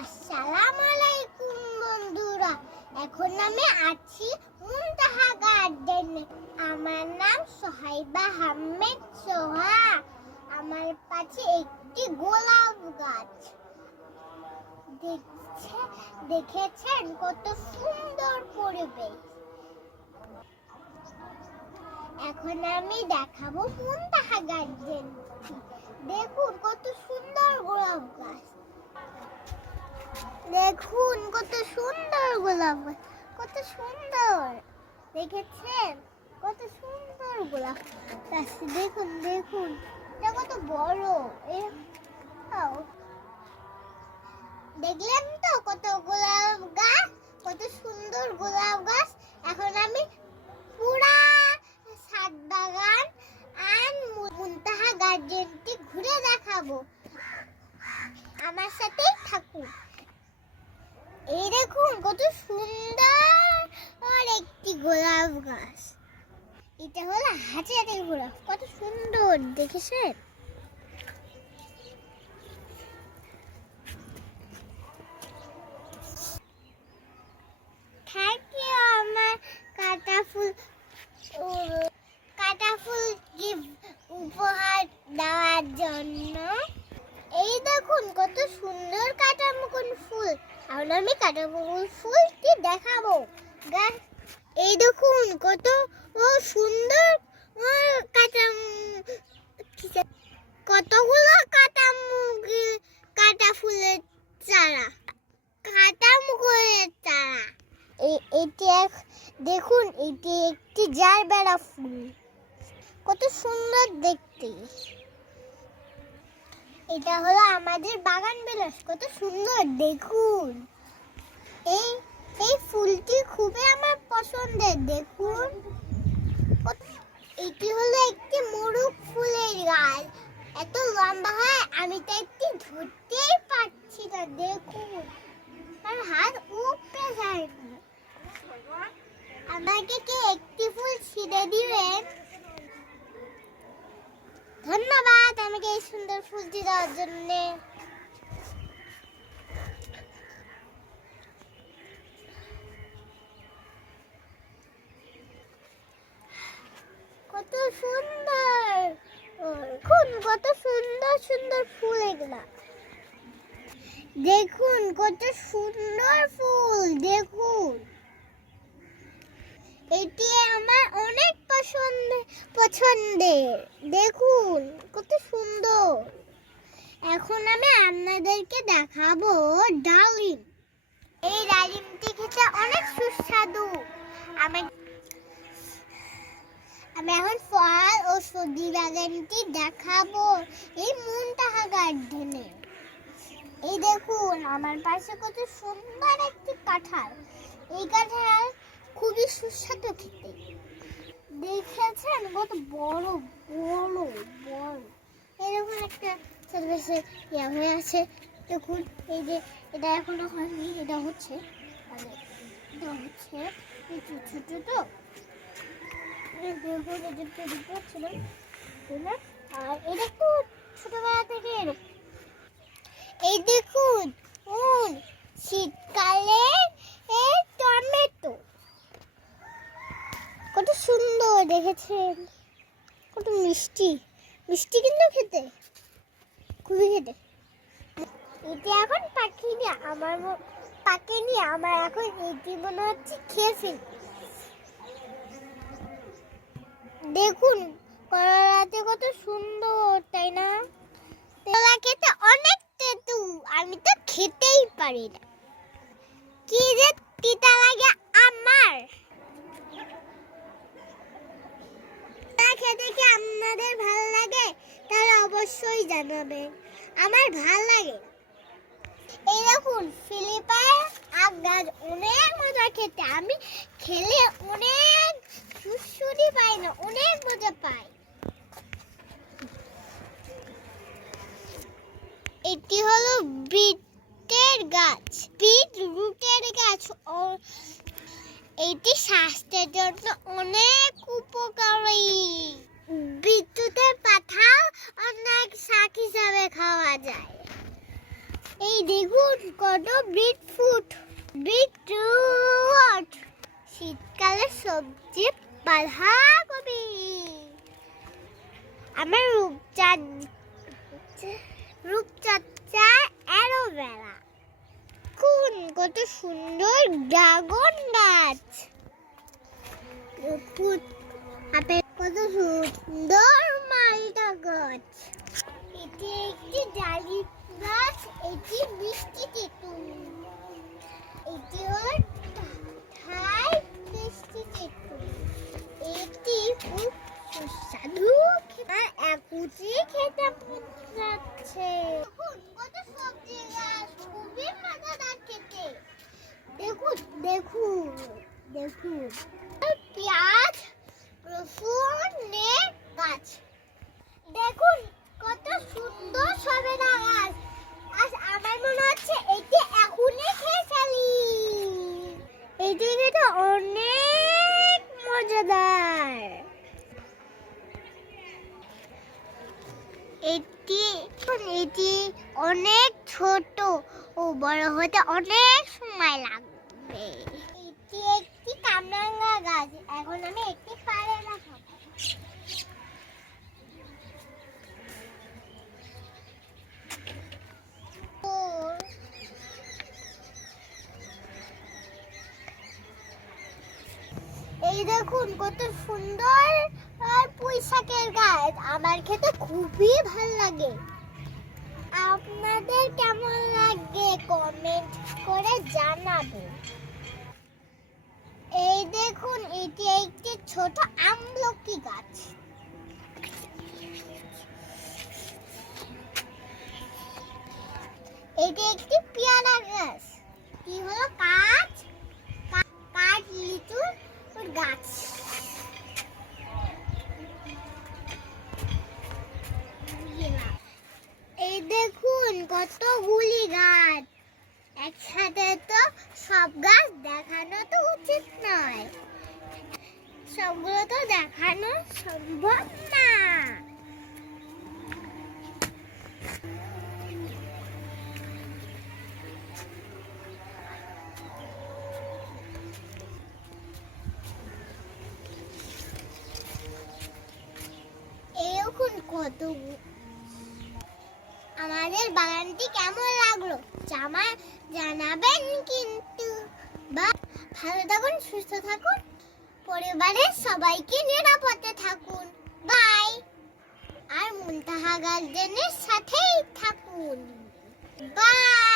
আসসালামু আলাইকুম বন্ধুরা, এখন আমি আছি মুনতাহা গার্ডেনে। আমার নাম সোহাইবা আহমেদ সোহা। আমার পাশে একটি গোলাপ গাছ। দেখেছেন কত সুন্দর পরিবেশ। এখন আমি দেখাবো মুনতাহা গার্ডেন। দেখুন কত সুন্দর গোলাপ গাছ। দেখুন কত সুন্দর গোলাপ গাছ, কত সুন্দর। দেখেছেন কত সুন্দর গোলাপ গাছ। দেখুন দেখুন এটা কত বড়। দেখলেন তো কত গোলাপ গাছ, কত সুন্দর গোলাপ গাছ। এখন আমি পুরা ছাদ বাগান আর মুনতাহা গার্ডেনটি ঘুরে দেখাবো। আমার সাথেই থাকুন। এই দেখুন কত সুন্দর একটি গোলাপ গাছ। এটা হলো হাজারের গোলাপ, কত সুন্দর দেখেছেন। থ্যাংক ইউ আমার কাটা ফুল উপহার দেওয়ার জন্য। এই দেখুন কত সুন্দর কাটামুকুন ফুল। এখন আমি কাটামুকুন ফুলটি দেখাবো। এই দেখুন কত সুন্দর কতগুলো কাটা ফুলের চারা, কাটামুকুনের চারা। দেখুন এটি একটি জারবেরা ফুল, কত সুন্দর দেখতে। এটা হলো আমাদের বাগান বিলাস, কত সুন্দর দেখুন। এই ফুলটি খুবই আমার পছন্দের। দেখুন এটি হলো একটি মোরগ ফুলের গাছ, এত লম্বা হয় আমি তো একটি ধরতেই পারছি না। দেখুন আর হাত উপরে যায় না। আমাকে কি একটি ফুল ছিঁড়ে দিবেন? ধন্যবাদ আমাকে এই সুন্দর ফুলটি দেওয়ার জন্য। কত সুন্দর, কত সুন্দর সুন্দর ফুল এগুলা। দেখুন কত সুন্দর ফুল। দেখুন এটি আমার অনেক পছন্দের। দেখুন কত সুন্দর। এখন আমি আপনাদেরকে দেখাবো ডালিম। এই ডালিমটি খেতে অনেক সুস্বাদু। আমি এখন ফল ও সবজি বাগানটি দেখাবো এই মুনতাহা গার্ডেনে। এই দেখুন আমার পাশে কত সুন্দর একটি কাঁঠাল। এই কাঁঠাল খুবই সুস্বাদু খেতে। দেখেছেন কত বড় বড় বড়। এরকম একটা চারপাশে হয়ে আছে। দেখুন এই যে এটা এখনো হয়নি, এটা হচ্ছে ছোট তো। আর এটা একটু ছোটবেলা থেকে এই দেখুন শীতকালে টমেটো কত সুন্দর। দেখেছেন কত মিষ্টি মিষ্টি কিন্তু খেতে, খুবই খেতে। এটা এখন পাকেনি, আমার এখন এটি মনে হচ্ছে খেয়ে ফেলবো। দেখুন করলাতে কত সুন্দর, তাই না? করলা খেতে অনেক তেতো, আমি তো খেতেই পারি না। কি যে তিতা লাগে আমার। খেতে কি আপনাদের ভালো লাগে? তাহলে অবশ্যই জানাবেন। আমার ভালো লাগে। এই দেখুন ফিলিপাইন আখ গাছ, অনেক মজা খেতে। আমি খেলে অনেক সুস্বাদু পাই না, অনেক মজা পাই। এটি হলো বিটের গাছ, বিট রুটের গাছ। এটি স্বাস্থ্যের জন্য অনেক উপকারী। বিদ্যুতের পাতাও অনেক শাক হিসাবে খাওয়া যায়। এই দেখুন কত বিটরুট, শীতকালের সবজি বাঁধাকপি। আমার রূপচর্চা অ্যালোভেরা। কোন কত সুন্দর ড্রাগন গাছ, কত সুন্দর মালটা গাছ। এটি একটি ডালিম গাছ, এটি মিষ্টি তেঁতুল, এটি হলো থাই মিষ্টি তেঁতুল। এটি খুব সুস্বাদু, আর একুচি খেতে যাচ্ছে। কত সবজি গাছ, খুবই মজাদার খেতে। দেখুন দেখুন দেখুন, পেঁয়াজ, রসুনের গাছ। দেখুন কত সুন্দর সবেদা গাছ। আজ আমার মনে হচ্ছে এটি এখনই খেয়ে ফেলি। এটি কিন্তু অনেক মজাদার। এটি অনেক ছোট ও বড় হতে অনেক সময় লাগবে। এটি একটি কামরাঙ্গা গাছ, এখন আমি একটি পাড়ে রাখবো। এই দেখুন কত সুন্দর পুঁইশাকের গাছ, আমার খেতে খুবই ভালো লাগে। আপনাদের কেমন লাগে কমেন্ট করে জানাবেন। এই দেখুন এটি একটি ছোট আমলকি গাছ। এটি একটি পেয়ারা গাছ। কি হলো কাঠ লিচুর গাছ। এই দেখুন কতগুলি গাছ একসাথে, তো সব গাছ দেখানো তো উচিত নয়, সবগুলো তো দেখানো সম্ভব না। এখন কত আমাদের বাগানটি কেমন লাগলো জানাবেন কিন্তু। ভালো থাকুন, সুস্থ থাকুন, পরিবারের সবাইকে নিরাপদে থাকুন। বাই। আর মুনতাহা গার্ডেনের সাথেই থাকুন। বাই।